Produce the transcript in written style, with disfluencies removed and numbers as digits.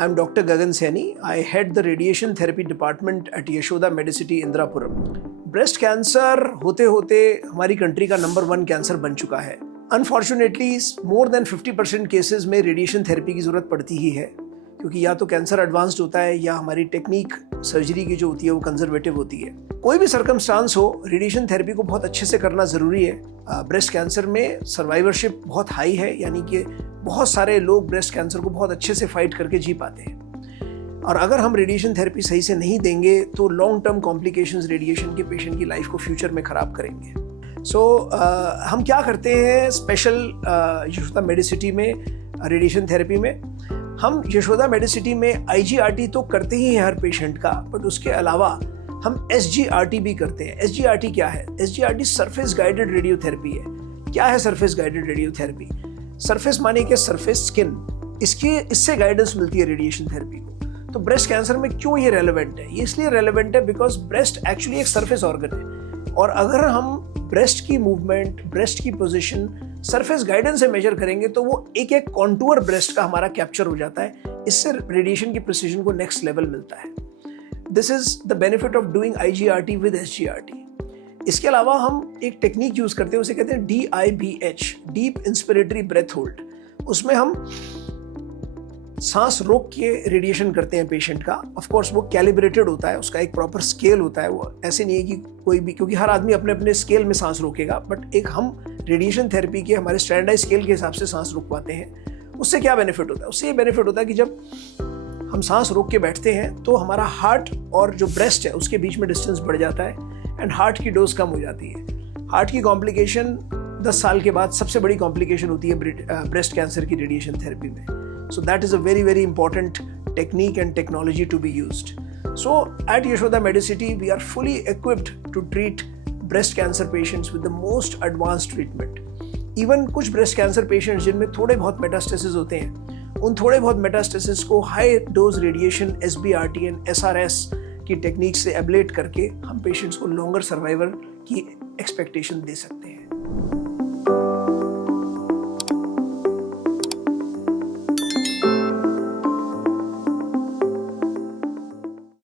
I'm Dr. Gagan Saini. I head the radiation therapy department at Yashoda Medicity, Indrapuram. Breast cancer होते होते हमारी country का number 1 cancer बन चुका है. अनफॉर्चुनेटली मोर देन 50% केसेस में रेडिएशन थेरेपी की ज़रूरत पड़ती ही है, क्योंकि या तो कैंसर एडवांस्ड होता है या हमारी टेक्निक सर्जरी की जो होती है वो कंजर्वेटिव होती है. कोई भी सर्कमस्टांस हो, रेडिएशन थेरेपी को बहुत अच्छे से करना ज़रूरी है. ब्रेस्ट कैंसर में सर्वाइवरशिप बहुत हाई है, यानी कि बहुत सारे लोग ब्रेस्ट कैंसर को बहुत अच्छे से फाइट करके जी पाते हैं. और अगर हम रेडिएशन थेरेपी सही से नहीं देंगे तो लॉन्ग टर्म कॉम्प्लिकेशंस रेडिएशन के पेशेंट की लाइफ को फ्यूचर में ख़राब करेंगे. हम क्या करते हैं स्पेशल यशोदा मेडिसिटी में रेडिएशन थेरेपी में. हम यशोदा मेडिसिटी में IGRT तो करते ही हैं हर पेशेंट का, बट उसके अलावा हम SGRT भी करते हैं. SGRT क्या है? SGRT सरफेस गाइडेड रेडियोथेरेपी है. क्या है सरफेस गाइडेड रेडियोथेरेपी? सरफेस माने कि सरफेस स्किन, इससे गाइडेंस मिलती है रेडिएशन थेरेपी को. तो ब्रेस्ट कैंसर में क्यों ये रेलेवेंट है? ये इसलिए रेलेवेंट है बिकॉज ब्रेस्ट एक्चुअली एक सरफेस ऑर्गन है, और अगर हम ब्रेस्ट की मूवमेंट, ब्रेस्ट की पोजीशन सरफेस गाइडेंस से मेजर करेंगे तो वो एक एक कॉन्टूर ब्रेस्ट का हमारा कैप्चर हो जाता है. इससे रेडिएशन की प्रिसीजन को नेक्स्ट लेवल मिलता है. This is the benefit of doing IGRT with SGRT. इसके अलावा हम एक टेक्निक यूज करते हैं, उसे कहते हैं DIBH, deep inspiratory breath hold. उसमें हम सांस रोक के रेडिएशन करते हैं पेशेंट का. ऑफ कोर्स वो कैलिब्रेटेड होता है, उसका एक प्रॉपर स्केल होता है. वो ऐसे नहीं है कि कोई भी, क्योंकि हर आदमी अपने अपने स्केल में सांस रोकेगा, बट एक हम रेडिएशन थेरेपी के हमारे स्टैंडर्डाइज स्केल के हिसाब से सांस रोकवाते हैं. उससे क्या बेनिफिट होता है? उससे ये बेनिफिट होता है कि जब हम सांस रोक के बैठते हैं तो हमारा हार्ट और जो ब्रेस्ट है उसके बीच में डिस्टेंस बढ़ जाता है एंड हार्ट की डोज कम हो जाती है. हार्ट की कॉम्प्लिकेशन 10 साल के बाद सबसे बड़ी कॉम्प्लिकेशन होती है ब्रेस्ट कैंसर की रेडिएशन थेरेपी में. So that is a very, very important technique and technology to be used. So at Yashoda Medicity, we are fully equipped to treat breast cancer patients with the most advanced treatment. Even कुछ breast cancer patients जिनमें थोड़े बहुत metastasis होते हैं, उन थोड़े बहुत metastasis को high dose radiation, SBRT and SRS की टेक्निक से एब्लेट करके हम पेशेंट्स को longer survival की expectation दे सकते हैं.